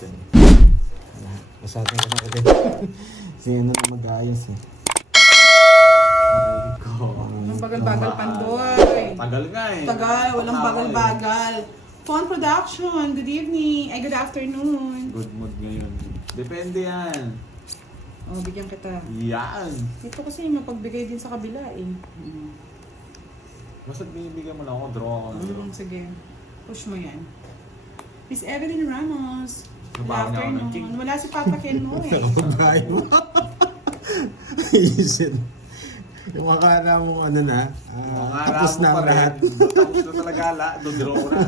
Justin. Masabi ko na ko din. Kasi ano na mag-ayos eh. Aray ko. Walang bagal-bagal, Pandoy. Tagal nga eh. Tagal, walang Tama bagal-bagal. Phone production, good evening. Ay, good afternoon. Good mood ngayon. Depende yan. Oh, bigyan kita. Yan. Ito kasi mapagbigay din sa kabila eh. Basta binibigyan mo lang ako, draw ako. Sige, push mo yan. Miss Evelyn Ramos. Good Nabahan niya ako ng king. afternoon. Wala si Papa Ken mo eh. Babae mo. Isin. Yung akala mo ano na, tapos na ang lahat. Tapos na talaga lahat. Dodraw ko na.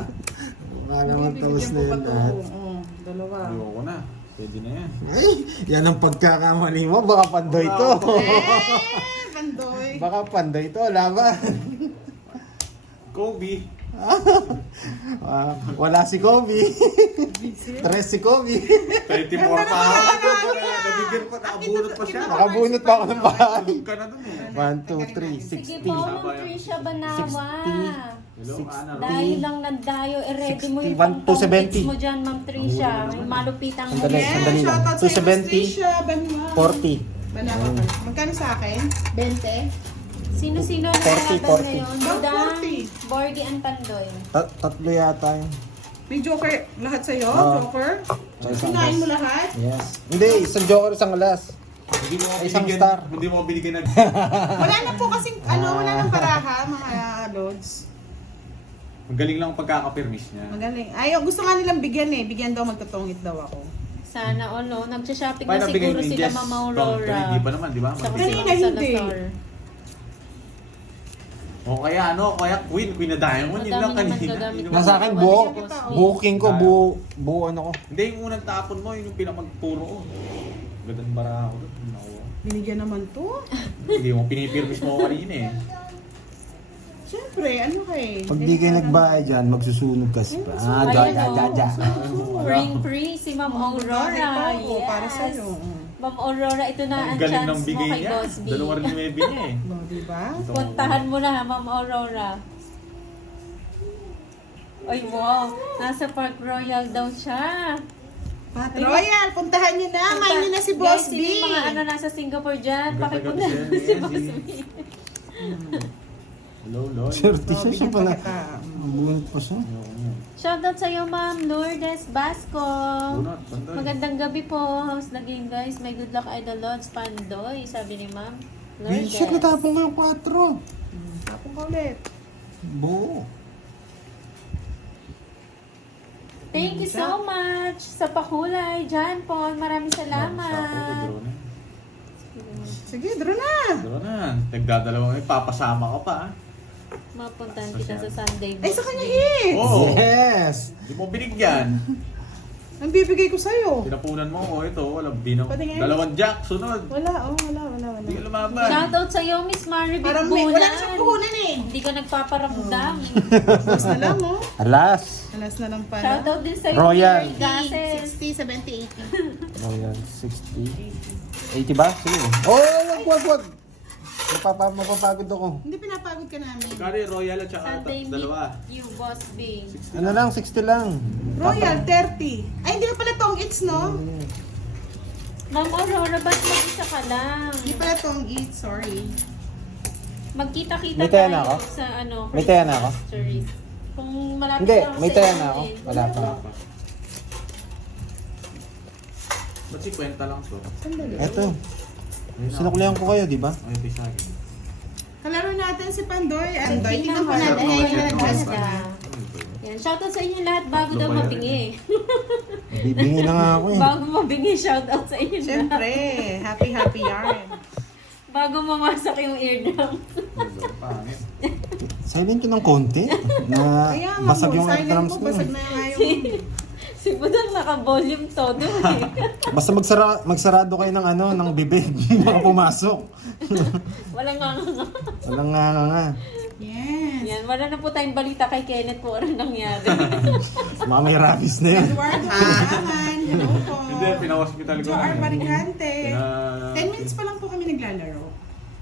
Yung akala mo tapos na Bibigyan yun ko pa lahat. to. Oh, dalawa. Ayoko na. Pwede na yan. Ay, yan ang pagkakamali mo. Baka pandoy to. Pandoy. Baka pandoy to, wala ba? Kobe. Wala si Kobe. Tres si Kobe. 24 pa ako. Nabigyan pa, nakabunot pa siya. Nakabunot pa ako ng bahay. Tulog ka na dun eh. 1, 2, 3, Sige 60. po, Ma'am Trisha Banawa. Hello, Ana. Dahil lang nagdayo, i-ready mo yung 61 pang to 70. topics mo dyan, Ma'am Trisha. May malupitang Sandali, moment. sandali lang. Shoutout sa 270, Trisha Banwa. 40. Banawa ka. Magkano sa akin? 20? Sino-sino na 40, nalaban 40. ngayon? Bang Budang, 40. Bordy, and Pandoy. Tatlo yata yun. May joker lahat sa'yo? Oo. Joker? Sa isang Sinain mo alas. lahat? Yes. Hindi, isang joker, isang alas. Hindi mo ako Isang binigyan. star. Hindi mo ako binigyan ng... Wala na po kasing, wala nang baraha, mga lods. Ang galing lang ang pagkakapirmis niya. Magaling. Ay, gusto nga nilang bigyan eh. Bigyan daw, magtutungit daw ako. Sana all, no? Nagsha-shopping Paano na nabigay siguro ni sila, Jess? Mama Hindi Aurora. pa naman, di ba? Sa Mabigyan. Kanina hindi. Salazar. O kaya kaya Queen na Diamond, yun lang Madami naman kanina. gagamit. Yun Nasa ang- akin, buo. Booking ko, buo ano ko. Hindi, yung unang tapon mo, yun yung pinapagpuro ko. Gandang bara ako doon. Nakuha. Binigyan naman to. Hindi mo pinipirmis mo ako kanina eh. Siyempre, ano kay? Pag di kayo nagbayad dyan, magsusunog kasi pa. Ja. Ring free si Ma'am Aurora. Ito, Yes. para sa'yo. Ma'am Aurora, ito na ang Ang galing ng chance mo bigay kay niya. Boss B. Dalawa rin yung may niya eh. No, diba? Puntahan mo na, Ma'am Aurora. Ay, wow. Nasa Park Royal daw siya. Pat Royal, puntahan nyo na. Main nyo na si Boss Guys, B. sino yung mga ano nasa Singapore dyan? Ganda-ganda Pakipunta siya, si yes, Boss eh. B. Hello, Lord. Swerte siya siya pala. Kita. Bunot pa siya. Ayoko na. Shoutout sa'yo, Ma'am Lourdes Basco. Bunot, Pandoy. Magandang gabi po. How's the game, guys? May good luck, Idol Lods Pandoy. Sabi ni Ma'am Ay, Lourdes. shit, natapon ko yung 4. Tapong ka ulit. Buo. Thank you so much sa pakulay, John Paul. Maraming Sapo, salamat. draw na. Sige, draw na. Draw na. Nagdadalawang eh, papasama ka pa ah. Mapuntahan kita sa Sunday. Ay, sa kanya hit. Oo. Yes! Hindi mo binigyan. Ang bibigay ko sa'yo. Tinapunan mo ko ito. Walang binang. Patingin. Dalawang jack, sunod. Wala. Hindi ka lumaban. Shoutout sa'yo, Miss Maribel Parang may, wala na siyang puhunan eh. Hindi ka nagpaparamdam. Tapos na lang, oh. Alas! Alas na lang pala. Shoutout din sa'yo, Royal. Mary Gases. 60, 70, 80. Royal, 60. 80 ba? Sige. Oh, wag. Mapapagod ako. Hindi pinapagod ka namin. Kari, Royal at saka Sunday dalawa. meet you, Boss B. Ano lang, 60 lang. Royal, 30. Ay, hindi ka pala tong its, no? Ma'am Aurora, ba't mag-isa ka lang? Hindi pala tong its, sorry. Magkita-kita May tayo na tayo ako? sa ano, May tayo na ako? Christmas. Kung malapit Hindi, lang may sa tayo inyo na ako. din. Wala pa. Ba't si kwenta lang to? Sandali. Eto, sinuklihan ko kayo, di ba? Ay, ito sa akin. Kalaro natin si Pandoy. Andoy, Hindi tingnan po naman. natin. Ay, Ngayon na ay, nag-ask ay, ka. ay. Yan, shoutout sa inyo lahat bago daw Tatlo pa yan. mabingi. Bibingi na nga ako eh. Bago mabingi, shoutout sa inyo lahat. Siyempre, happy yarn. Bago mamasak yung eardrum. Pangit. Silent ko ng konti. Na Kaya nga basag po, yung silent eardrums po, ko. basag na nga yung... Si Budang naka-volume todo eh. Basta magsarado kayo ng ano, ng bibig. Baka pumasok. Wala nga nga. Walang nga. Yes. Yan, wala na po tayong balita kay Kenneth kung ano nangyari. Mga may rabies na yan. Eduardo Kailangan. Hello po. Hindi, pinahospital ko Joar na. Barigante. Pina- 10 minutes pa lang po kami naglalaro.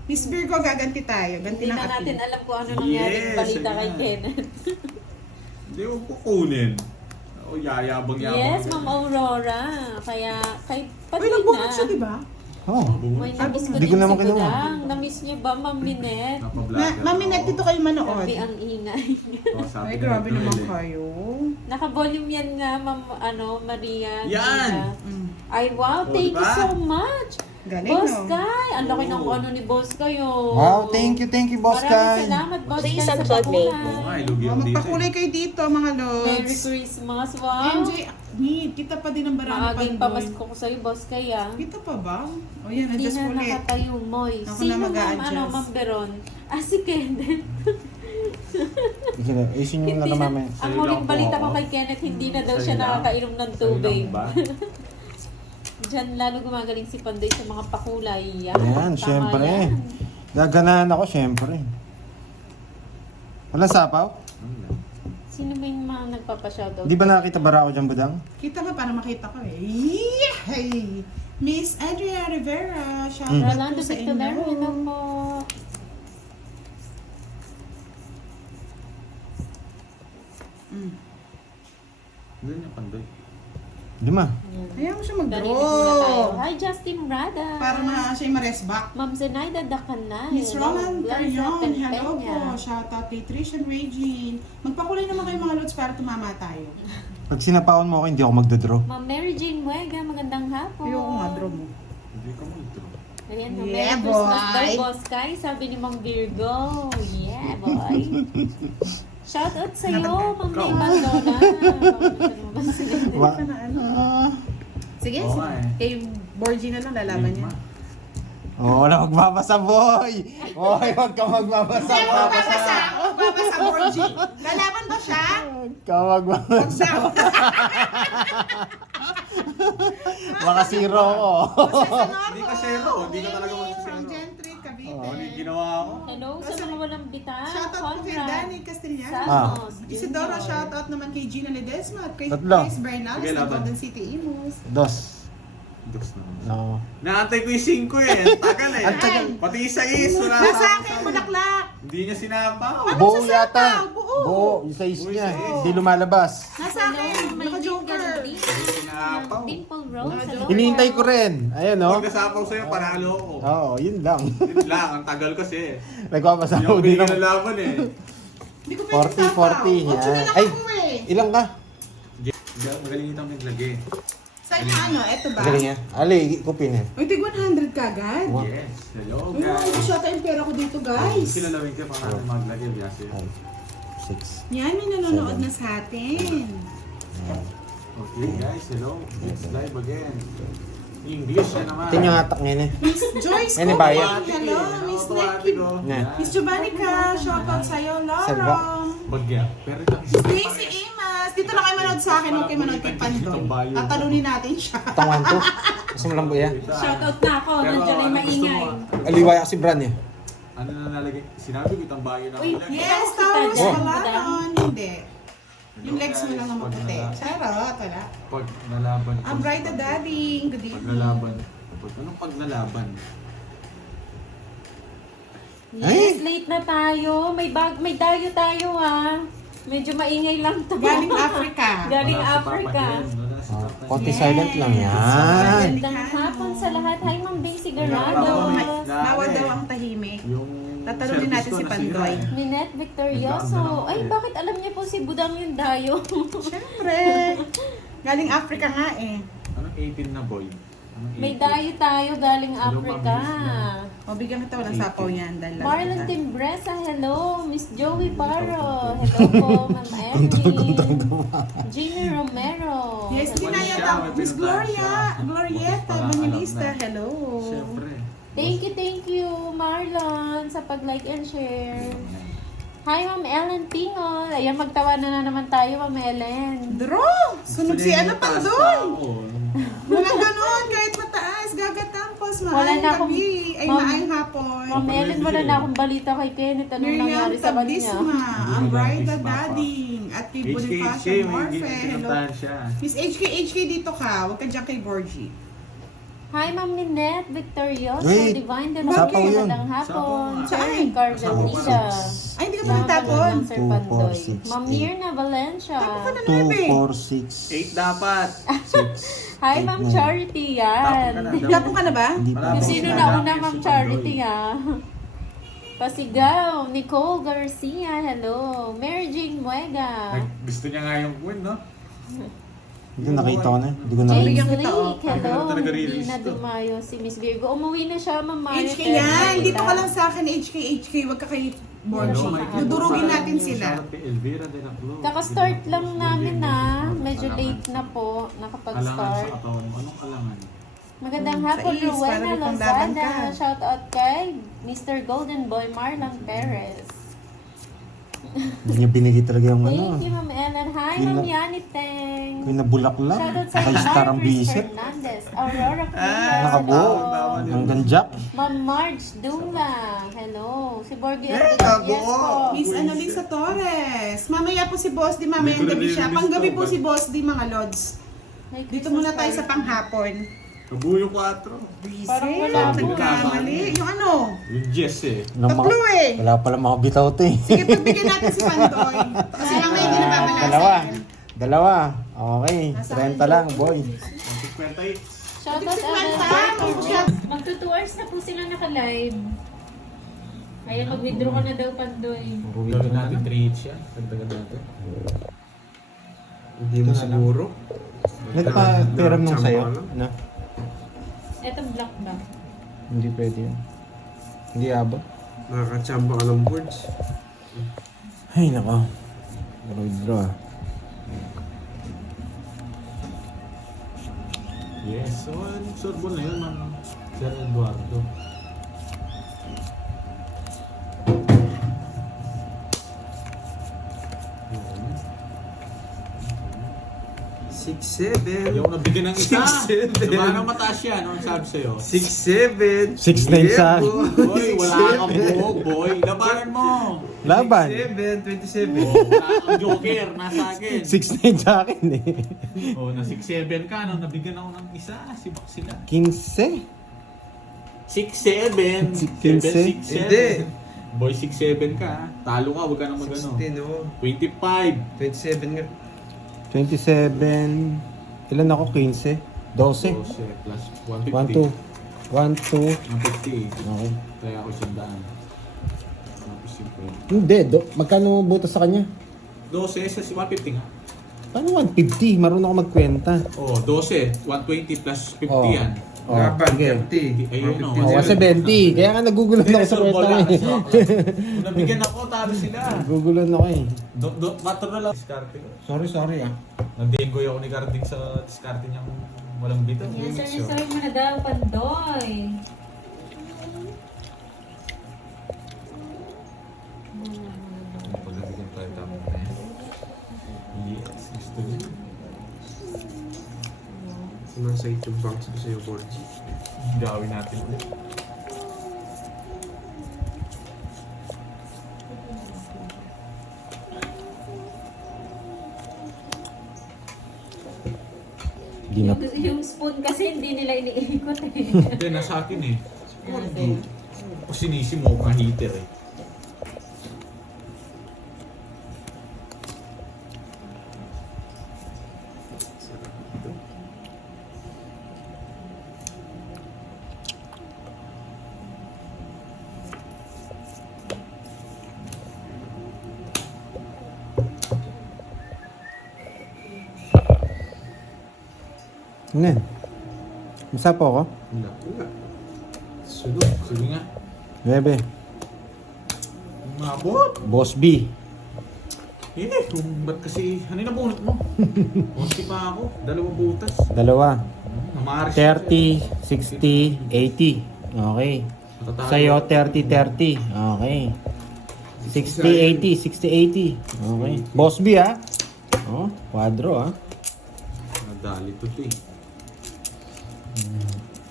Miss Virgo, gaganti tayo. Ganti Hindi ng na api. natin alam kung ano nangyari Yes, balita sige kay na. Kenneth. Hindi mo kukunin. Oh, yayabang-yabang. Yes, Ma'am Aurora. Kaya, kay Uy, pati nagbunot na. siya, di ba? Oh. May namiss ko Hindi din ko si naman kinuha. Budang. Namiss niyo ba, Ma'am Minette? Mami, net dito kayo manood. Grabe ang ingay. Ay, grabe naman kayo. Naka-volume yan nga, Ma'am Maria. Yan! Gina. Mm. Ay, wow, Oh, thank you diba? so much. Galing, Boss no? Kai, ang laki ng Oo. ano ni Boss Kai, oh. Wow, thank you, Boss Maraming Kai. salamat, Boss Kai, Please sa unplug me. Oo nga, pakulay. lugi Oh, ako dito. magpakulay kayo dito, mga Merry lods. Christmas, wow. MJ, need, kita pa din ang barami Maaging pa papasko ko sa'yo, Boss Kai, ah. Kita pa ba? O yan, Hindi adjust na ulit. nakatayo, Moy. Ako Sino, na Ma'am, mag-a-adjust. Ma'am Beron? Si Kenneth. Ayusin nyo na Hindi mamaya. ang Sa'yo huling lang po balita ko ako. kay Kenneth, hindi na daw Sa'yo siya lang. nakakainom ng Sa'yo lang tubig. ba? Diyan lalo gumagaling si Pandoy sa mga pakulay. Yan, Ayan, tama syempre. yan. Gaganahan ako, syempre. Walang sapaw? Sino ba yung mga nagpapashoutout? Di ba nakakita bara ako dyan, Budang? Kita ka para makita ko eh. Yay! Miss Adria Rivera, shout out Rolando po sa Victorero, hello inyo. po. Mm. Doon yung pandoy. Lima. Yan. Hayaan mo siya Dalinis muna tayo. mag-draw. Hi, Justin Rada. Para siya yung ma-rest back. Ma'am Zenaida Dacanay. Miss Roland Carrion, hello po. Pempenya. Shout out kay Trish and Regine. Magpakulay naman kayo mga lods para tumama tayo. Pag sinapawan mo ako, hindi ako magdodraw. Ma'am Mary Jane Muega, magandang hapon. Ayoko nga, draw mo. Hindi ka mo ito. Ayan, Yeah, Merry Christmas boy. daw, Boss Kai. Sabi ni Ma'am Virgo. Yeah, boy. Shout out sa'yo, Ma'am May Bandona. Wa- Ka na ano? Sige, Oo sige. nga eh. Kay Borgie na lang lalaban niya. Oo, wala magbabasa, boy! Boy, wag ka magbabasa. Hindi mo babasa! O, babasa Borgie. Lalaban ba siya? Wag ka magbabasa. Daw. Baka zero ko. Hindi ka zero, hindi ka talaga From magsisero. Gentry, Cavite. Oo, ano yung ginawa ko? Hello sa mga walang bita. Shoutout po kay Danny Castellanos. Samos. Isidoro, shoutout naman kay Gina Ledesma at kay Tatlo. Chris Bernales Sige, ng laban. Golden City Imus. Dos. Dux naman. No. Naantay ko yung 5 eh. Ang tagal eh. Ang tagal. Pati isa is. Wala Nasa sa akin, bulaklak! Hindi niya sinapaw. Buo sa yata. sapaw? Buo. Buo. Yung size Buo niya. yung size. Hindi lumalabas. Nasa akin, naka-joker. Hindi sinapaw. Dimple Rose. Hello. Hinihintay ko rin. Ayun, no? Pag nasapaw sa'yo, panalo ko. Oo, yun lang. Yun lang, ang tagal kasi. Nagpapasa Hindi ko ako din binigyan ako. ng laban eh. Hindi ko pwede 40, 40, Ocho na yan. lang Ay! ako eh. Ilang ka? Magaling itong naglagay. Saan yung ano? Eto ba? Galing niya. Ali, kupin eh. Uy, tig 100 ka agad. Wow. Yes. Hello Uy, guys. mga shot yung pera ko dito, guys. Sinalawin ka pa natin maglagay. Biasi. 5, 6. Yan, may nanonood na sa atin. Okay guys, hello. Let's live again. English na naman. Ito yung hatak ngayon eh. Miss Joyce Yan, Cooking, bayan. hello. Miss Nicky. Nicky. Yan. Miss Giovannica, shout out sa'yo. Salva. Laura. Bagya. Pero ito ang Miss Gracie Imas. Dito lang kayo manood sa akin, okay manood kay Pandoy. Tatalunin natin siya. Itong 1, 2. Gusto mo lang ba yan? Shoutout na ako. Nandiyan ay maingay. Aliwaya kasi brand eh. Ano na nalagay? Sinabi ko itang bayo na Uy, ulit. Yes, Kita Taurus dyan, Palanon. Hindi. Yung Hello, legs mo guys. lang ang Pag maputi. nala- Charot, wala. Pag nalaban. Ang bright the daddy. Good Pag evening. nalaban. Anong pag nalaban? Yes, late na tayo. May dayo tayo ah. Medyo maingay lang to. Galing Africa. Galing Wala si Papa Africa. Hen, wala si Papa Konti Yes. silent lang yan. Magandang hapon sa lahat. Hi, Ma'am Bing Sigarado. Nawa daw ang tahimik. Yung Tatalunin service natin ko si nasira Pandoy. eh. Minette Victorioso. Ay, bakit alam niyo po si Budang yung dayo? Siyempre. Galing Africa nga eh. Anong 18 na boy? Anong May 18? dayo tayo galing Hello, Africa. Ma'am O, bigyan kita walang sapaw yan. Dahil Marlon Timbresa, hello. Miss Joey Barro. Hello po, Ma'am Erin. Gina Romero. Yes, Hello. dinaya siya, daw. may Miss pinuntahan Gloria. siya. Glorieta, Parang Evangelista. alam na. Hello. Siyempre. Thank you, Marlon, sa pag-like and share. Hi, Ma'am Ellen Tingol. Ayan, magtawanan na naman tayo, Ma'am Ellen. Draw! Sunog si ano pa Taas doon? tao. Walang ganun, kahit mataas, gagatampos, Wala maayong na akong- gabi, ay Ma'am- maayong hapon. Ma'am Ellen, wala na akong balita kay Kenneth. Anong nangyari Miriam sa kanya? Tabisma, ang Hindi bright mo the lang dadding, at kay HK, Bonifacio may Morfe. Hello. pinuntahan siya. Miss HK, dito ka, huwag ka dyan kay Borgie. Hi, Ma'am Lynette Victorioso, Wait, Divine de sapaw la yun. Magandang hapon. Sapaw. Sir Cardanida. Ay, hindi ka pa nagtapon. Sir 2, 4, Pandoy. 6, Ma'am Mirna Valencia. 2, 4, 6, 8 dapat. 6. Hi, Ma'am Charity yan. Tapon ka na ba? Hindi pa. Kung sino na una, Ma'am Charity ah. Pasigaw, Nicole Garcia, hello. Mary Jane Muega. Gusto niya nga yung win, no? Hindi nakita ko na. Hindi ko na. James Bigyan kita, Leak, oh. hello. Talaga Hindi release na to. dumayo si Miss Virgo. Umuwi na siya, Ma'am Mario. HK yan. Dito ka lang sa akin, HK. Wag ka kay Borgie. Dudurugin natin sila. Elvira de la Cruz. Kaka-start lang namin na. Medyo late na po Alangan sa nakapag-start. katawan mo. Anong alangan? Magandang Sa hapon, is, para Rowena may panglaban Lozada. ka. Shout out kay Mr. Golden Boy Marlon Perez. Hindi niya binigay talaga yung ano. Thank you, Ma'am Ellen. Hi, Yun Ma'am na- Yani Teng. Yung nabulaklak. Shout out sa Kay Star ang Chris bisit. Fernandez. Aurora Cruz. Nakabuo. Hello. Hanggang Jack. Ma'am Marge Dungla. Hello. Si Borgie Eh, Arquez. Yes kabuo. po. Miss Annalisa Torres. Mamaya po si Boss D, mamayang gabi siya. Panggabi po si Boss D, mga lods. May Dito muna tayo sa panghapon. Kabuyo 4. Parang Busy. wala po. Nagkamali. Yung ano? Yung Jess eh. Tatlo eh. Wala pala mga bitaw to eh. Sige, pagbigyan natin si Pandoy. Kasi mamaya hindi nababalasan. Dalawa. Okay. 30 lang, boy. 58. Shout out Magto 2 hours na po sila naka-live. Ayan, mag-withdraw ka na daw, Pandoy. Gawin natin 3 each yan. Dagdagan natin. Hindi mo siguro. Nagpa-peram nung sayo. Ano? Eto black ba? Hindi pwede yun. Hindi aba. Nakakachamba ka ng boards. Ay, nako. Withdraw ah. Yes. So, short ball na yun, Ma'am Sir Eduardo. Yun. 6-7. Ayaw nabigyan ng isa. 6-7. Diba mataas yan? Ano sabi sa'yo? 6-7. 6-9 sa akin. Boy, wala kang buhok, boy. Labanan mo. Laban. 7, 27. Oh, wala kang joker. Nasa akin. 6-9 sa akin eh. Oh, na 6-7 ka. No? Nabigyan ako ng isa. Sibak sila. 15. 6-7. 15? 7-6-7. Hindi. Boy, 6-7 ka. Talo ka, huwag ka nang mag-ano. 16, oh. 25. 27 nga. 27. Ilan ako? 15. 12. 12 plus 1, 2. 1, 2. 150. Okay. Kaya ako 100. Tapos 50. Hindi. Magkano butas sa kanya? 12 sa 150 nga. Paano 150? Marunong ako magkwenta. Oh, 12. 120 plus 50 Oh. yan. Oh, Laban, sige. 50. Ayun, no. Oh, 70. Kaya nga nagugulan ako sa kwenta Wala. eh. Kung nabigyan ako, talo sila. Nagugulan ako eh. Matro na lang. Diskarte ko. Sorry ah. Nag-dengoy ako ni Carding sa diskarte niyang walang bitaw. Yes, sir, mo na daw, Pandoy. Pagdating tayo tapos na yan. Yes, gusto niya. Nasa YouTube banks ko sa'yo, boards. Gawin natin ulit. Hindi na. Yung spoon kasi hindi nila iniikot eh. Hindi, nasa akin eh. O sinisi mo mga heater eh. Ano yan? Masa po ako? Wala. Wala. Sunod. Sige nga. Bebe. Mabot. Boss B. Eh, kung ba't kasi, ano na bunot mo? Konti pa ako. Dalawang butas. Dalawa. Namaris 30, 60, 80. Okay. Sa'yo 30, 30. Okay. 60, 80, 60, 80. Okay. Boss B ah. Oh, quadro ah. Nadali to eh.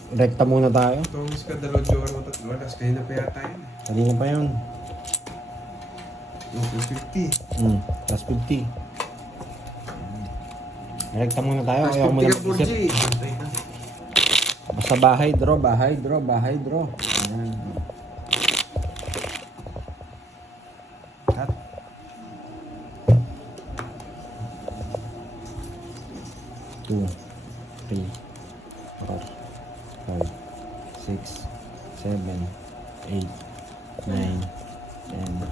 Rekta muna tayo. Thomas ka, dalawa joker mo tatlo. Tapos kayo na pa yata yun. Kanina pa yun. 50. Plus 50. Rekta muna tayo. Tapos Ayaw mo 50 lang ka, boards. isip. Bantay na. Basta bahay draw, bahay draw, bahay draw. Ayan. Cut. Two, 3, 4, 5, 6, 7, 8, 9, 10,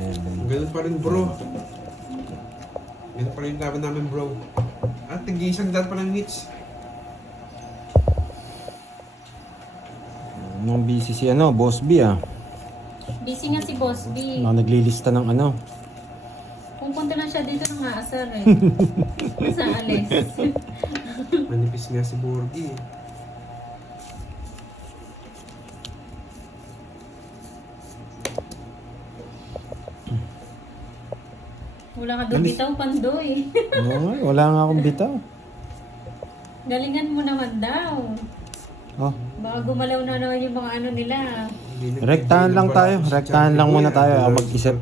11. Ganun pa rin bro. Ganun pa rin yung laban namin bro. At nag-iisang daan pa ng hits. Nung busy si ano, Boss B ah. Busy nga si Boss B. Naglilista ng ano. Pupunta lang siya dito ng maasar eh. Sa alis. Manipis nga si Borgie. Wala ka doon bitaw, Pandoy. Oo nga, wala nga akong bitaw. Galingan mo naman daw. Oh, Baka gumalaw na naman yung mga ano nila. rektahan lang tayo. Rektahan lang muna tayo. Mag-isip.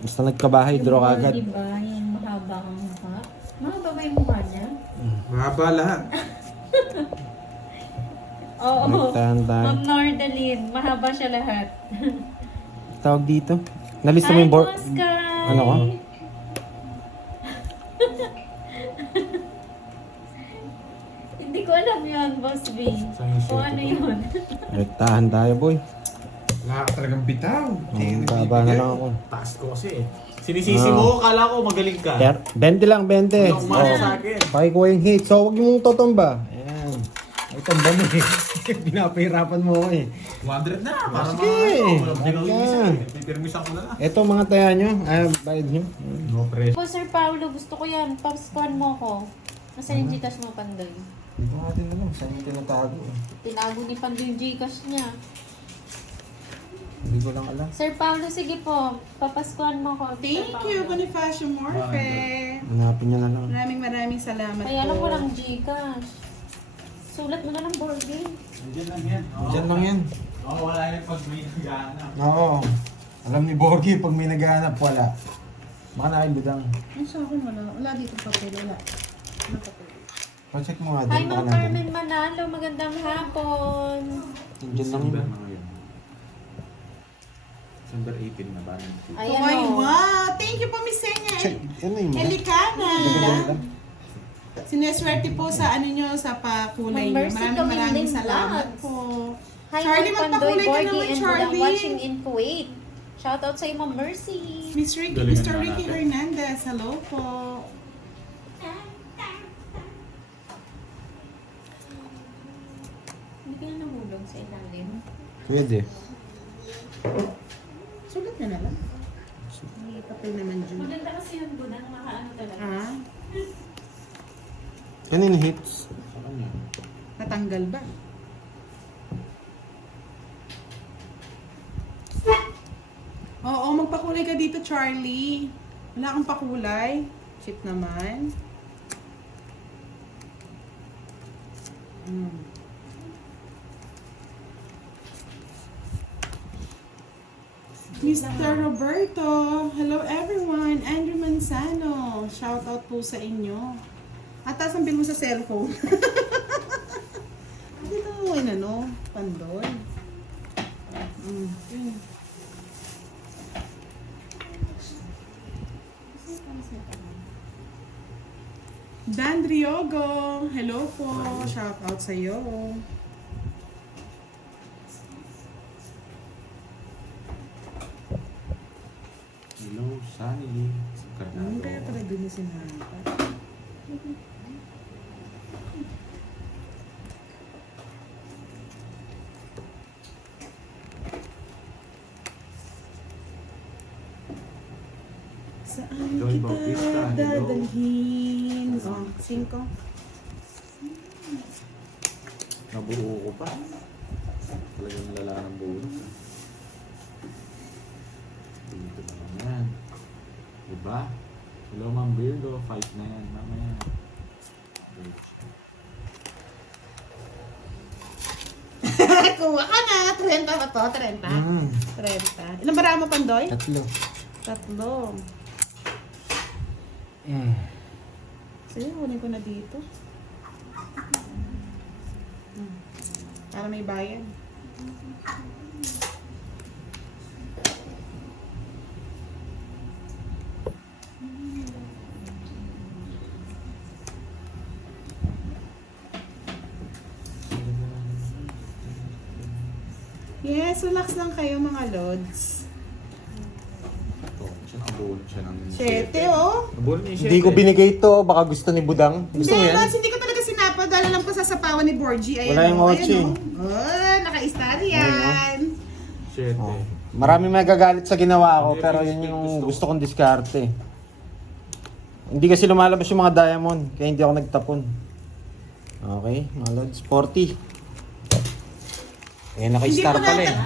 Basta nagkabahay, draw agad. Diba? Yung mahaba ang mukha. Mahaba ba yung mukha niya? Mahaba lahat. Oo. Rektahan tayo. Ma'am Nordalyn, mahaba siya lahat. Tawag dito. Nalista mo yung board. Oscar! Ano ko? Hindi ko alam yun, Boss B. Kung ano yun. Rektahan tayo, boy. Wala ka talagang bitaw. Baba na lang ako. Taas ko kasi eh. Sinisisi mo, kala ko magaling ka. 20 lang, 20. Hindi ako kumasa sa akin. Pakikuha yung hit. So, huwag mong totomba. Ayan. Ay, tomba mo eh. Pinapahirapan mo ako eh. 200 na, para Sige. walang ginawin isa Ayan. eh. Pipirmisan ko na lang. Ito mga taya nyo. Ay, bayad nyo. No pressure. Po, Sir Paolo, gusto ko yan. Papskuhan mo ko. Nasaan yung Gcash mo, Pandoy? Dito natin alam. Saan yung tinatago eh. Tinago ni Pandoy yung Gcash niya. Hindi ko lang alam. Sir Paolo, sige po. Papaskuhan mo ko. Thank you, Bonifacio Morfe. Hanapin nyo na lang. Maraming salamat Kaya alam po. ko lang Gcash. Sulat mo na ng board game. Nandiyan lang yan. Diyan lang yan. Oo, wala yung pag may naghahanap. Oo. Alam ni Borgie, pag may naghahanap, wala. Baka nakibidang. Ano sa akin wala? Wala dito papel. Wala. Wala papel. Pacheck mo nga Hi, din. Ma'am Carmen Manalo. Magandang hapon. Diyan lang December yun. na ngayon. December 18 na ba? Ayan Ay, o. wow! Thank you po, Miss Senya. Check. Ano yung mga? Helikana. Sineswerte po sa ano nyo, sa pakulay nyo. Mercy Maraming Camille salamat Vlogs. po. Hi, Charlie, Ma'am Pandoy, magpakulay ka Borgie, naman, and Charlie. Budang watching in Kuwait. Shoutout sa iyo, Ma'am Mercy. Miss Ricky, Galingan Mr. nga Ricky natin. Hernandez, hello po. Hindi ka na nahulog sa ilalim. Pwede. Sulat na lang. May papel naman dyan. Maganda kasi yung budang makaano talaga. Ah, Kanina hits. Sa kanya. natanggal ba? Oo, magpakulay ka dito, Charlie. Wala kang pakulay. Shit naman. Mr. Roberto, hello everyone. Andrew Manzano, shout out po sa inyo. At taas ang bill mo sa cellphone. Hindi na mo ano, Pandoy. Dan Driogo, hello po. Shout out sa iyo. Hello, Sunny. Ano kaya pala doon yung sinabi? Saan Joy kita Bautista, hello. dadalhin? Oh, 5. Nabuo ko pa. Talagang lala ng buo. Dito naman yan. Diba? Hello, Ma'am Virgo. 5 na yan. Mamaya. Kuha ka na. 30 ba to? 30? 30. Ilang bara mo, Pandoy? 3. 3. Sige, kunin ko na dito. Para may bayan. Yes, relax lang kayo mga lods. Ito, siya nakabuhol siya ng... 7 oh. Nabuhol niya yung Hindi ko binigay ito. Baka gusto ni Budang. Hindi, Gusto mo yan? Lods, hindi ko talaga sinapa. Dahil lang po sa sapawan ni Borgie. Ayan, Wala yung oh, ochi. ayan, oh. Oh, naka-star yan. Shit Oh. eh. Marami magagalit sa ginawa ko, pero yun yung gusto kong diskarte. Hindi kasi lumalabas yung mga diamond, kaya hindi ako nagtapon. Okay, mga lods. 40. Eh, naka-star Hindi ko pala na- eh.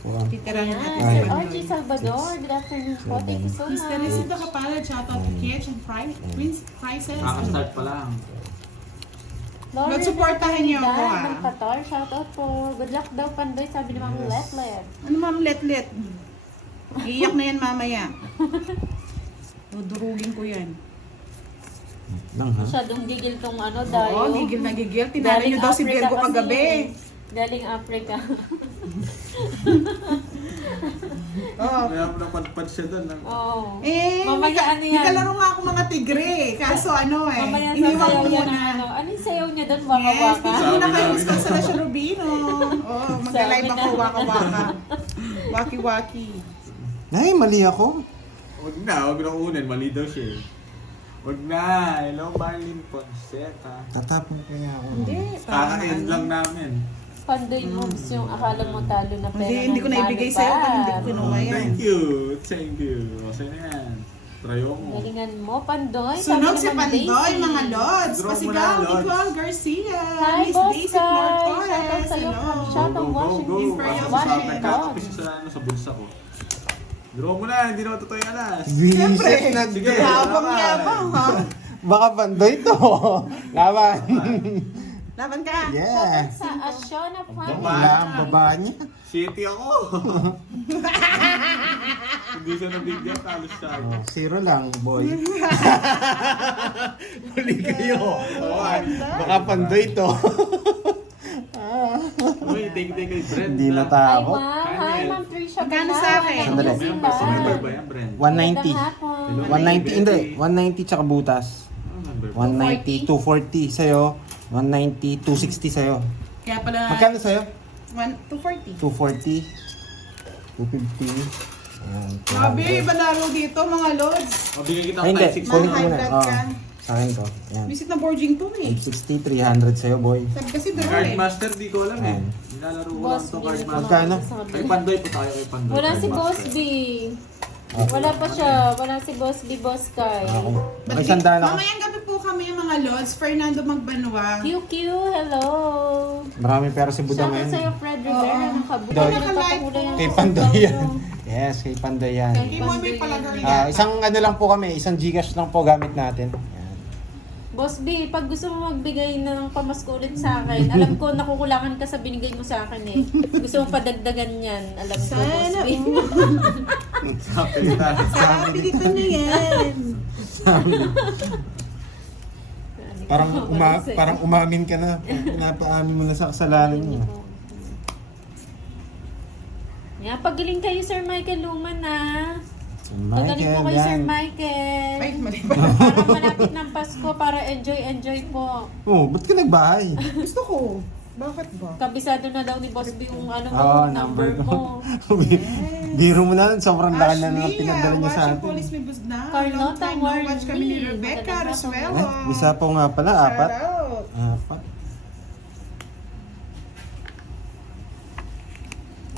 Wow. Titirahin natin Ayan, si Sir Ayan. RG Salvador. Good afternoon po. Thank you so much. Mr. Lucido Kapalad, shoutout to Kiech and Prince Prices. Kaka-start pa lang. Lauren Supportahan niyo ako, Hernandez, ah. ng Qatar. Shoutout po. Good luck daw, Pandoy. Sabi ni Ma'am Letlet. Ano ma'am, let. Iiyak na yan mamaya. Dudurugin ko yan. Lang ha? Masyadong gigil tong ano, Dayo. Oo, gigil na gigil. Tinala Galing niyo daw si Africa Virgo kasi kagabi. eh. Galing Africa. Oo. Kaya mo napadpad siya doon. Oh. Eh, Mamaya ano yan? may kalaro nga ako mga tigre. Kaso ano eh, Mamaya iniwan sasayaw ko yan ng muna. ano. Ano yung sayaw niya doon? Yes, Waka-waka? please muna kayo sa Constellation Rubino. Oh, mag-live Sabi ako, na. waka-waka. Waki-waki. Ay, mali ako. Huwag na kunin. Mali daw siya eh. Huwag na. Hello, Marlene Fonseca. Tatapon ko niya ako. Hindi, parang Kaka-end lang namin. Pandoy moves yung akala mo talo na pero Hindi ko na nanalo ibigay pa. sa'yo pag hindi ko kinuha yan. Thank you. Thank you. Kasi na yan. Trayo mo. Galingan mo, Pandoy. Sunog Sabi si naman Pandoy, Daisy. mga lods. Draw mo Pasigaw, na, Lods. Miguel Garcia. Hi, Miss Boss Daisy Flor Guy. Torres. Shoutout sa'yo Hello. from Shoutout Washington. Imperial Washington. Nagkakapis sa, sa bulsa ko. Draw mo na. Hindi naman totoo yung alas. Siyempre. Sige. Yabang, ha? Baka bandoy to. Laban. Laban ka. Yeah. Sa Ashona Family. Wala ang baba niya. City ako. Hindi siya nabigyan. Talos siya. Oh, 0 lang, boy. Huli kayo. Baka pandoy to. Uy, take kay Brent. Hindi Hi, natapos. ma'am. Hi, Ma'am Trisha. Magkano sa akin? Sandali. Member ba yan, Brent? 190. Magandang hapon. 190, hindi. 190 tsaka butas. Member ba? 190, 240 sa'yo. 190, 260 sa'yo. Kaya pala, Magkano sa'yo? 240. 240. 250. Ayan. Grabe, iba laro dito, mga lods. O, bigyan kita Ay, hindi. ng 5-6 Kunin ko High muna. blood Oh, ka. sa akin to. Ayan. Visit na boarding to eh. 60, 300 sa'yo, boy. Sabi kasi draw Card eh. master, di ko alam eh. Ayan. Nilalaro ko lang Boss to B. card master. Magkano? Kay Pandoy po tayo kay Pandoy. Wala Card si Boss master. B. Wala pa siya. Wala si Boss B, Boss Kai. Okay. May sandaan ako. Mamayang gabi po kami mga lods. Fernando Magbanwa. QQ, hello. Maraming pera si Buda Shoutout ngayon. sa'yo, Fred Rivera. Oo. Nakabuto Doy. na nagpapahula yan. Kay Pandoy yan. Yes, kay Pandoy yan. Hindi mo may palagay na. Isang ano lang po kami, isang Gcash lang po gamit natin. Yan. Boss B, pag gusto mo magbigay ng pamasko ulit sa akin, alam ko nakukulangan ka sa binigay mo sa akin eh. Gusto mo padagdagan yan, alam ko, Boss Sana B. Sa pilitan. Sabi dito na yan. Parang umamin ka na. Pinapaamin mo na sa kasalanan mo. Yan, pagaling kayo, Sir Michael Luman na. Pagaling po Michael, kayo, Sir yan. Michael. Ay, mali ba? Para malapit ng Pasko, para enjoy po. Oh, ba't ka nagbahay? Gusto ko. Bakit ba? Kabisado na daw ni Boss B yung ano mo, Oo, number mo. Biro mo na, sobrang laki na ng pinadala niya sa watching atin. Police May Busna. Carlota Long time no watch kami ni Warren Rebecca Lee. Rosuelo. Isa po nga pala, apat. Shout out. Apat.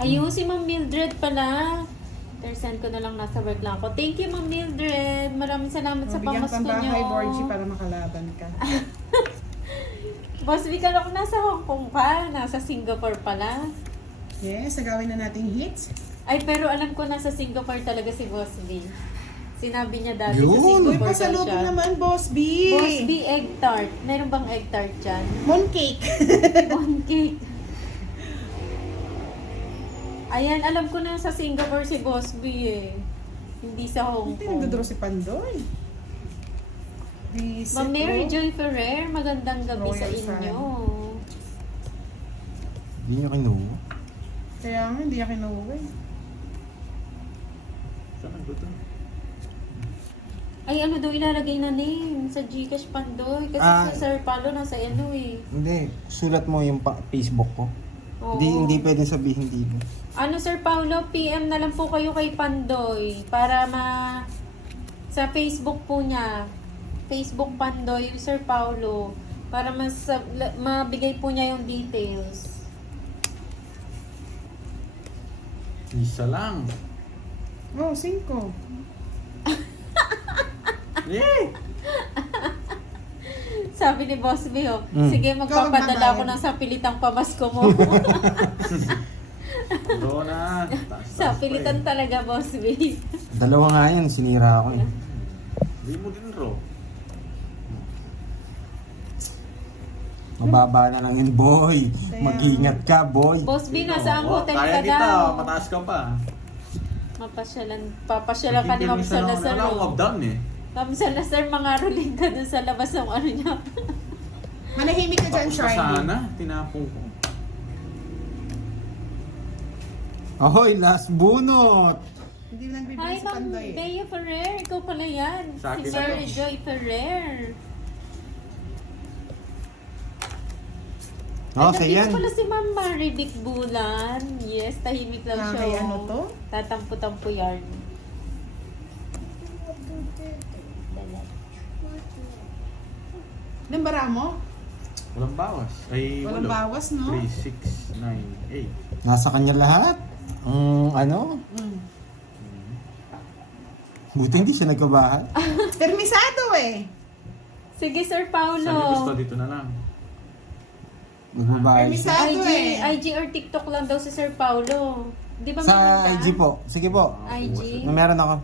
Ayun, si Ma'am Mildred pala. Send ko na lang, nasa work lang ako. Thank you, Ma'am Mildred. Maraming salamat sa Bigyan pamasko kang nyo. bahay, Borgie, para makalaban ka. Boss B, kala ko nasa Hong Kong ka. Nasa Singapore pala. Yes, nagawin na nating hits. Ay, pero alam ko nasa Singapore talaga si Boss B. Sinabi niya dati Yun. sa Uy, Singapore daw pasalubong siya. naman, Boss B. Boss B, egg tart. Meron bang egg tart dyan? Mooncake. One cake. Ayan, alam ko na sa Singapore si Boss B eh. Hindi sa Hong Hindi, Kong. nagdodraw si Pandoy. Visit, Ma'am Mary oh. Joy Ferrer, magandang gabi sa Royal inyo. Hindi nyo kinuha. Kaya nga, hindi niya kinuha eh. Saan nagbuto? Ay, ano daw ilalagay na name sa Gcash Pandoy? Kasi si Sir Paulo nasa ano eh. Hindi, sulat mo yung Facebook ko. Oo. Hindi pwedeng sabihin dito. Ano Sir Paulo, PM na lang po kayo kay Pandoy para sa Facebook po niya. Facebook Pandoy, Sir Paulo. Para mabigay po niya yung details. Isa lang. Oh, 5. Eh! Sabi ni Boss B, oh, Mm. sige magpapadala ako magbabayad. ng sapilitang pamasko mo. Bro na. Sa pilitan talaga, Boss B. Dalawa nga yan, sinira ako eh. Hindi mo din, bro. Mababa na lang yun, boy. Mag-ingat ka, boy. Boss B, nasa ang hotel kaya ka kita, daw. mataas ka pa. Papasyalan ka ni Ma'am Salazar. Wala akong up-down eh. Ma'am Salazar, mga ruling ka dun sa labas ng ano niya. Manahimik ka dyan, Tapos ka Charlie. sana, tinapong ko. Ahoy, last bunot. Hindi mo nagbibigay Hi, si Ma'am Pandoy. Bea Ferrer. Ikaw pala yan. Sa Si akin na Mary to. Joy Ferrer. Oh, Ay, say yan. nandito pala si Ma'am Marivic Bulan. Yes, tahimik lang Ah, siya. kay ano to? Tatampo-tampo yarn. Nambara mo? Walang bawas. Ay, Walang bawas, no? 3, 6, 9, 8. Nasa kanya lahat. Ano? Mm. Buti hindi siya nagkabahan. Permisado eh. Sige, Sir Sabi gusto Paulo. dito na lang. Magbabayad siya. Permisado eh. IG or TikTok lang daw si Sir Paulo. Di ba Sa meron ka? IG po. Sige po. IG? Meron ako.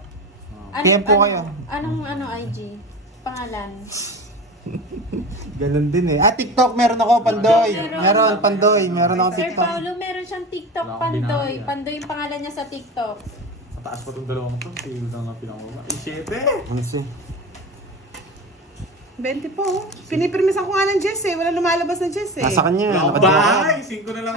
PM po kayo. Anong IG? Pangalan? Ganun din eh. TikTok meron ako, Pandoy. Meron. Meron, Pandoy. Meron ako Sir TikTok. Paulo, meron siyang TikTok, Wala akong Pandoy. binayad. Pandoy yung pangalan niya sa TikTok. Mataas pa itong dalawang to. Sige lang ang pinakababa. 7! Ano siya? 20 po. Oh. Pinipirmisan ko nga ng Jess eh. Wala lumalabas na Jess eh. Nasa kanya. Wala akong Nakadalawa. bahay! 5 na lang.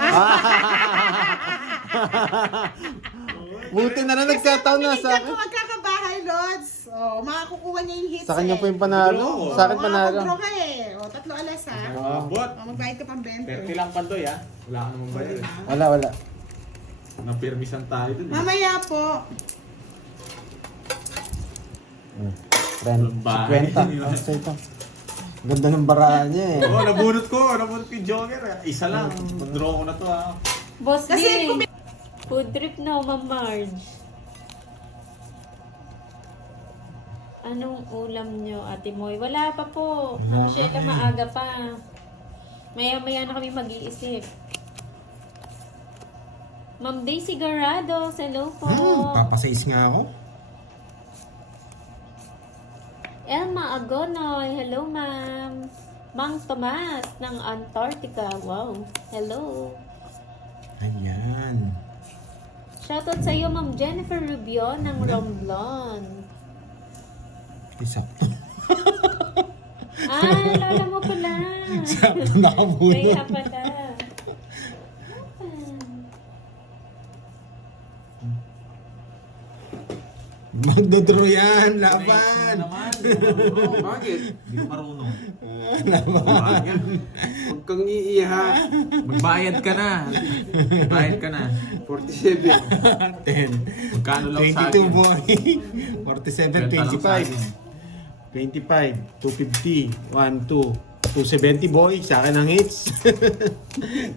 Buti na lang nagkataon na sa Pinigyan ko akin. magkakabahay, Lods. Oh, makakukuha niya yung hits Sa kanya eh. po yung panalo. Oo, Sa akin panalo. Makakabro ka eh. O, 3 alas ha. Abot! O, magbayad ka pang 20. 30 lang pandoy ha. Wala ka namang bayar eh. Wala. Napirmisan tayo dun eh. Mamaya po. Friend, Bahay. 50. Oh, sa ito. Ganda ng baraan niya eh. Oo, nabunot ko yung Joker eh. Isa lang. Mag-draw ko na to ha. Boss Kasi D. Food trip na, Ma'am Marge. Anong ulam nyo, Ate Moy? Wala pa po. Ang Sheila, maaga pa. Maya-maya na kami mag-iisip. Ma'am Daisy Garado, hello po. Papasais nga ako. Elma Agonoy, hello ma'am. Mang Tomas ng Antarctica, wow. Hello. Ayan. Shoutout sa iyo, Ma'am Jennifer Rubio ng Romblon. Sakto. Lola mo pala. Sakto nakabunot. Kaya pala. Magdodro yan. Laban. Bakit? Hindi ko marunong. Bakit? Huwag kang iiha. Magbayad ka na. Bayad ka na. 47. 10. Magkano lang sa 22 akin? boy. 47, 25. 25, 250, 1, 2, 270 boy, sa akin ang hits.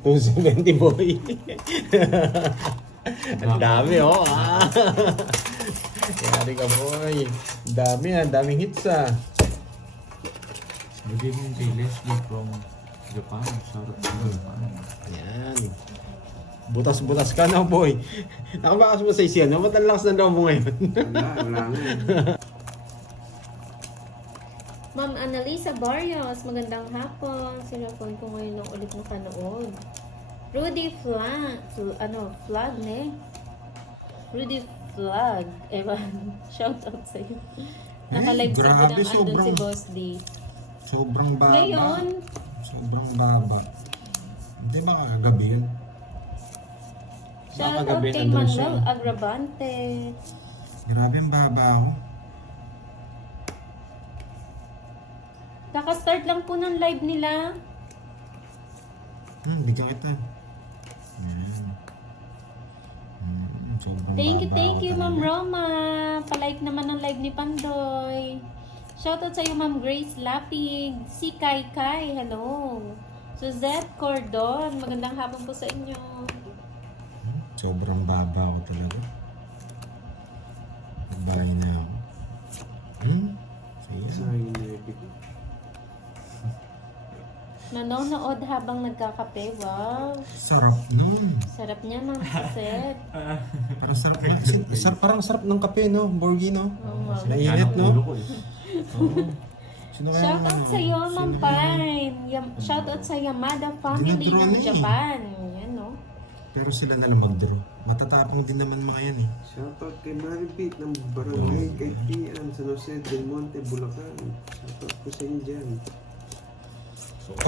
270 boy. Ang dami oh. Yari ka boy. Ang daming hits ah. Good evening kay Leslie from Japan. Shoutout from Japan. Ayan. Butas-butas ka na boy. Nakabakas mo sa isiyan, no? Ba't ang lakas ng loob mo ngayon? Wala nga. Ma'am Annalisa Barrios, magandang hapon. Sinapon ko ngayon nung ulit nakanood. Rudy Flag ne? Rudy Flag. Ewan, shoutout sa iyo. Naka-live sa grabe, ng andun si sobrang- Boss D. Sobrang baba. Ngayon, Sobrang baba. Hindi ba kagabi yun? Shoutout kagabi kay nandun siya. Manuel Agravante. Grabe ang baba ako. Kaka-start lang po ng live nila. Bigyan kita. Yan. Sobrang Thank baba you, ako Ma'am talaga. Roma. Palike naman ang live ni Pandoy. Shoutout sa iyo, Ma'am Grace Lapig. Si Kai Kai, hello. Suzette Cordon, magandang hapon po sa inyo. Sobrang baba ako talaga. Nagbahay na ako. Sige. Sayang na epic. Nanonood habang nagkakape. Wow. Sarap nun. Sarap niya, Ma'am Suzette. Parang sarap parang sarap ng kape, no? Borgi, no? Oo. Mainit, no? Oo. Sino kaya Shoutout sa iyo, Ma'am Pine. Shoutout sa Yamada family Dinadraw ng na eh. Japan. Yan, no? Pero sila na lang mag-draw. Matatapang din naman mga yan, eh. Shoutout kay Mary Pete ng Barangay kay Tian, San Jose del Monte, Bulacan. Shoutout ko sa inyo dyan.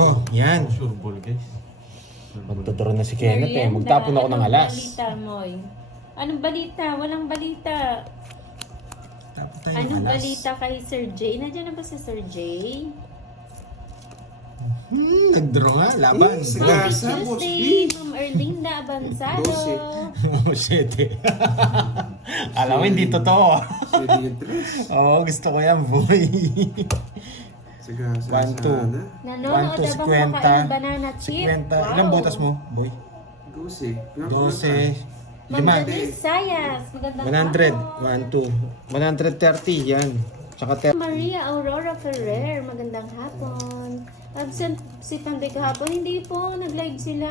Oh, yan. Sure ball, guys. Magdodraw na si Kenneth, eh. Merienda. Magtapon ako ng Anong alas. balita, Moy? Anong balita? Walang balita. Tapon tayo ng Anong alas. balita kay Sir Jay? Nandiyan na ba si Sir Jay? Nagdraw nga, laban. Sige. Happy Gasa, Boss Tuesday, B. Ma'am Erlinda Abansado. 12. Oh, shit, eh. Alam mo, hindi totoo. Pwede yung tres. Oo, gusto ko yan, boy. Sagasa 1, 2. sana. Nanonood 1, 2, habang makain banana chip. 50. Ilang botas mo, boy? 12. 12. Ma'am 5. Denise Sayas. Magandang 100. 1, 2. 130, yan. Tsaka Maria Aurora Ferrer. Magandang hapon. Absent si Pandoy kahapon. Hindi po. Nag-live sila.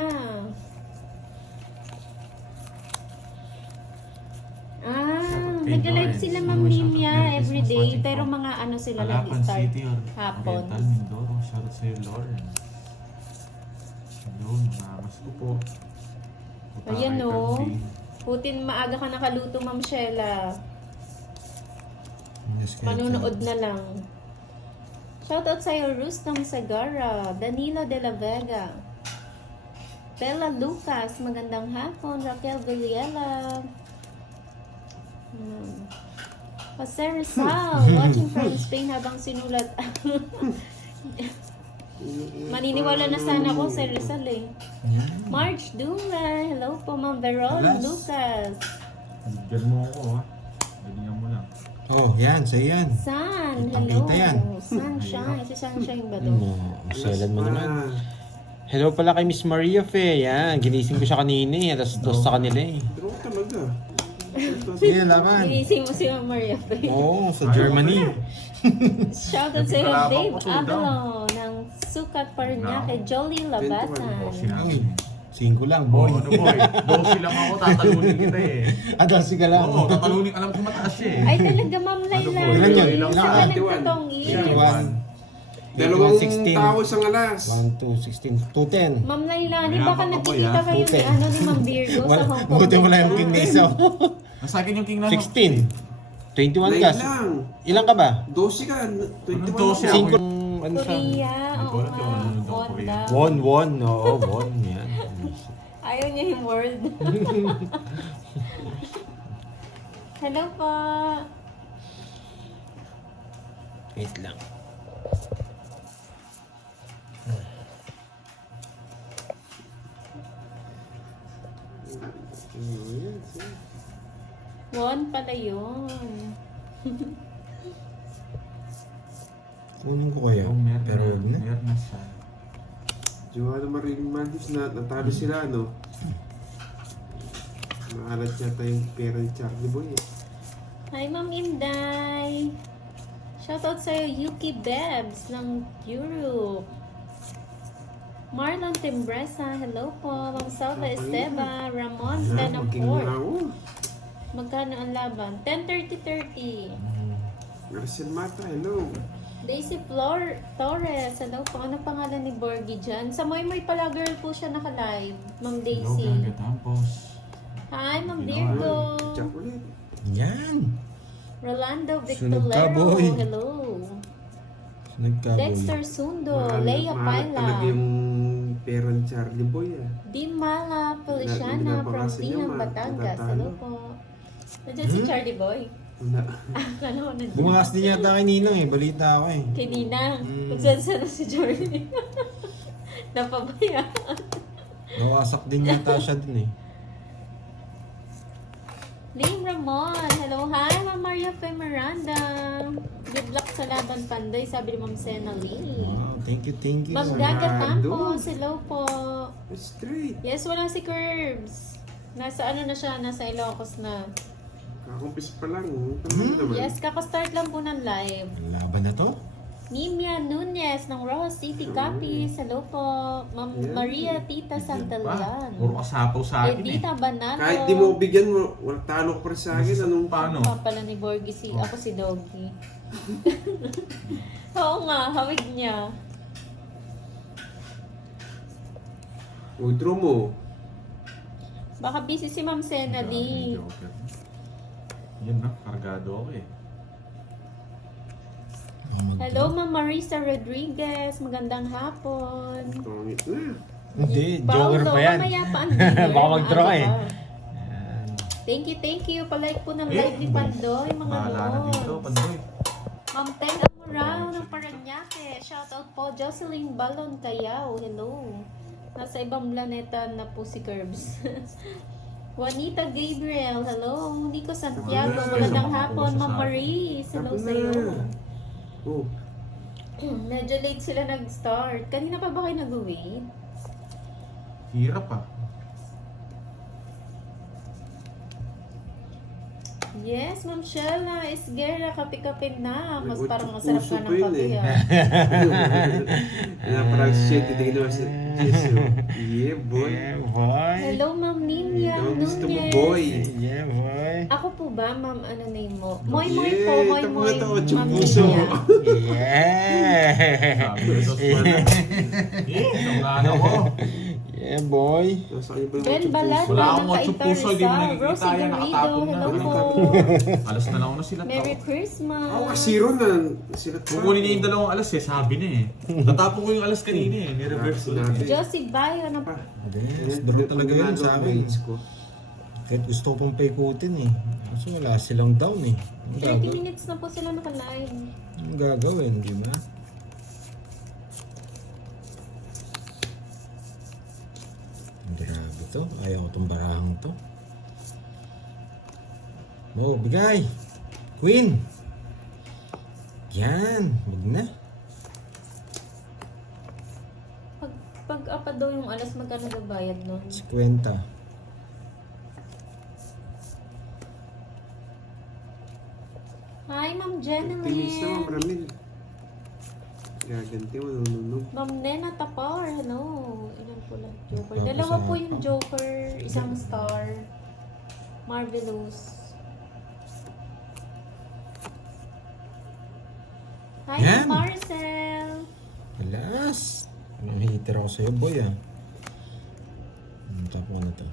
Nag-live sila Ma'am Limia everyday. Pero mga ano sila Palapan nag-start City or hapon. Oriental Mindoro. Shoutout sa iyo, Lawrence. Yun, nakamas ko po. Ayan, Kay no? Candy. Putin maaga ka nakaluto, Ma'am Sheila. Panunood na lang. Shoutout sa'yo, Rustam Sagara, Danilo de la Vega, Bella Lucas, magandang hapon, Raquel Villela, Jose Rizal, watching from Spain habang sinulat. Maniniwala na sana ako sa Rizal eh. Marge Dula, hello po Ma'am Veron Alas. Lucas. Bigyan mo ako, ha? Bigyan mo lang. Oh, yan, sa'yo yan. San, Kitang-kita hello. yan. Sunshine, si Sunshine ba to? Masalan mo naman. Hello pala kay Miss Maria Fe. Yan, ginising ko siya kanina eh. Alas 2 sa kanila eh. Draw talaga. Sige, laban. Ginising mo si Ma'am Maria Faye. Oo, sa Germany. Shoutout sa iyo, Kalaban Dave ko, tulad. Avalo ng Sukat Paranaque, Jolie Labasan. Sinabi. 5 lang, Boy, boy. ano boy? 12 lang ako, tatalunin kita eh. Adasi ka lang. Oo, tatalunin. Alam ko mataas siya eh. Ay talaga Ma'am Layla. Ano po? Ilan yun? Yung Ilan sa ka? nagtutong Dalawang 16. tao sa alas. 1, 2, 16, 210. Ma'am Layla, di Mayabang baka ka po, nagkikita yan. kayo ni, Puti. ano, ni Ma'am Virgo sa Hong Kong? Buti mo lang yung king na isa. Nasa akin yung king na 16. 21 9 ka. lang. Ilan ka ba? 12 ka. 21 12 ako. ako. 5. Ano siya? Korea, Hindi ko oo alam kung ano nga. yung Won Korea. daw. Oo, won. Yan. Ayaw niya yung word. Hello po. Wait lang. Won pala yun. Kunin ko kaya. Oh, meron Pero na. wag na. Meron na siya. Joanna Marie Maldives na natalo sila, no? Maalat yata yung pera ni Charlie Boy. Eh. Hi, Ma'am Inday. Shoutout sa'yo, Yuki Bebs ng Europe. Marlon Timbresa, hello po. Ma'am Salva Esteba, Ramon Benaport. Magkano ang laban? 10-30-30. Marcel Mata, hello. Daisy Flor Torres, hello po. Ano pangalan ni Borgie dyan? Sa Moy pala girl po siya naka-live. Ma'am Hello, Daisy. Ganga Tampos. Hi, Ma'am Virgo. Chocolate. Yan. Rolando Sunog ka, Victorero, boy. hello. Nagkaboy. Dexter Sundo, Leia Maalat talaga Paila. yung pera ni Charlie Boy ah. Di Mala Feliciana from Binabakasan niya, Tinang, Batangas. matatalo. Hello po. Nandiyan si Charlie Boy. Wala. Akala ko nandiyan. Bumakas din yata kay Ninang eh. Balita ako eh. Kay Ninang. Mm. Kung saan na si Charlie. Napabayaan. Nawasak din yata siya dun eh. Ling Ramon. Hello, hi. Ma'am Maria Fe Miranda. Good luck sa laban, Panday. Sabi ni Ma'am Sena Lee. Wow, thank you, thank you. Ma'am Sarado. Gaga Campos. Hello po. Straight. Yes, wala si Curbs. Nasa ano na siya? Nasa Ilocos na. Kakumpis pa lang. Tama naman. Yes, kakastart lang po ng live. Ang laban na to? Nimia Nunez ng Rojas City Copies. Hello po. Ma'am Yeah. Maria Tita Santalian. Puro kasapaw sa akin eh. Edita Banano. Kahit di mo bigyan mo, wala talo ko pa rin sa akin. Anong Paano? Pa pala ni Borgie si ako si Doggy. Oo nga, hawig niya. Udro mo? Baka busy si Ma'am Sena Lee. Yan na, kargado ako eh. Hello, Ma'am Marisa Rodriguez. Magandang hapon. Pangit na. Hindi, Paulo, joker pa yan. mamaya pa ang dealer. Baka mag-draw Maaga eh. pa. Thank you. Palike po ng live ni Pandoy, mga Bahala na dito, lords. Pandoy. Ma'am Teng Amorao ng Paranaque. Shoutout po, Jocelyn Balon Cayao. Hello. Nasa ibang planeta na po si Curbs. Juanita Gabriel. Hello. Nico Santiago. Magandang hapon, Ma'am Maris. Hello Tapos sa iyo. Oh, Medyo late sila nag-start. Kanina pa ba kayo nag-wait? Hirap ah. Yes, Ma'am Shella. Esguerra, kape-kape na. Mas May parang utso masarap puso ka to ng yun kape eh. ah. kaya parang shit, titigil naman sa Jesus. Yeah, boy. Yeah, boy. Hello, Ma'am Ninya Ikaw gusto mo, Nunez. boy. Yeah, boy. Ako po ba, Ma'am, ano name mo? Moy Moy po, Yeah, Moy tama Moy, na to, otso Ma'am puso. Ninya. Yeah. Sabi ko sa pala. Nangano ko. Yeah, boy. Nasa kanya pa yung Ben otso Balad, puso. Wala ng akong otso Kaita puso, hindi mo Rizal. nakikita Rosie yan, Garrido, nakatapon na. hello po. Alas na lang ako na sila. Merry Christmas. Ako kasi ron na sila Kukunin niya yung dalawang alas eh, sabi na eh. Natapon ko yung alas kanina eh, ni-reverse ko lang. Sinabi. Josie Bayo ng Yes, dalawa talaga yun sa akin. Kahit gusto ko pang paikutin eh. Kasi wala silang down eh. Ang 30 gagawin? minutes na po sila naka-live. Ang gagawin, di ba? Grabe to. Ayaw ko tong barahang to. Mo, bigay! Queen! Yan! Wag na. Pag apa daw yung alas, magkano daw bayad nun? 50. Hi, Ma'am Tinis naman, Jeneline. Ramil. Gaganti mo, nanunog. Ma'am Nena Tapar, hello. Ilan po lang Joker? Tapos Dalawa po ano yung pa? Joker, isang star. Marvelous. Hi, Yan. Ma'am Marcel. Alas! Nahihiter ako sa'yo, boy ah. Tap mo na to.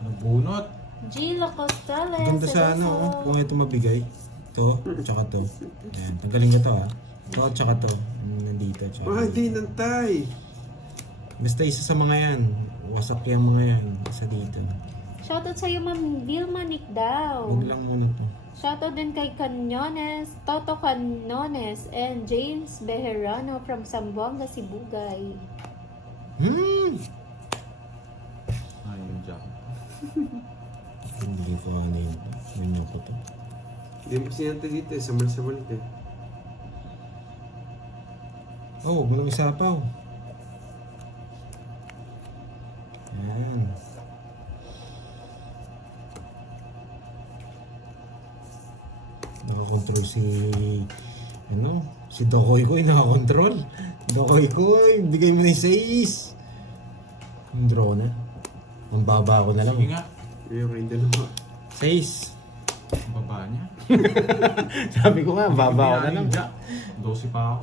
Nabunot. Gila Costales. Ganda sa ano, oh. Kung ito mabigay. To, tsaka to. Ayan, tanggalin ko to ah. To, tsaka to. Nandito, tsaka. Hindi nantay. Basta isa sa mga yan. Wasak yung mga yan. Isa dito. Shoutout sa'yo, Ma'am Vilma Nick daw. Huwag lang muna to. Shoutout din kay Canones, Toto Canones, and James Bejerano from Zamboanga, Sibugay. Ayun, Jack. Hindi ko ano yun. Ganyan ko to. Hindi mo sinanta dito eh, samar-samar ka. Oh, walang isapaw. Ayan. Nakakontrol si ano, si Dokoy Koy nakakontrol. Dokoy Koy, bigay mo na yung 6. Yung draw na. Ang baba ko na lang. Sige nga, Ayun, kayong dalawa. 6. ang baba niya. Sabi ko nga, ang baba ko na lang. Jack. 12 pa ako.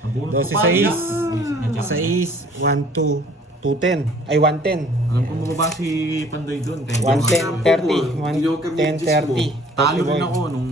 Nabunot ko 12 pa. sa Jack. is. Jack. Sa is, 1, 2, 210. Ay, 110. Alam ko bumaba si Pandoy doon. 110, 30. 110, 30. Talo rin ako nung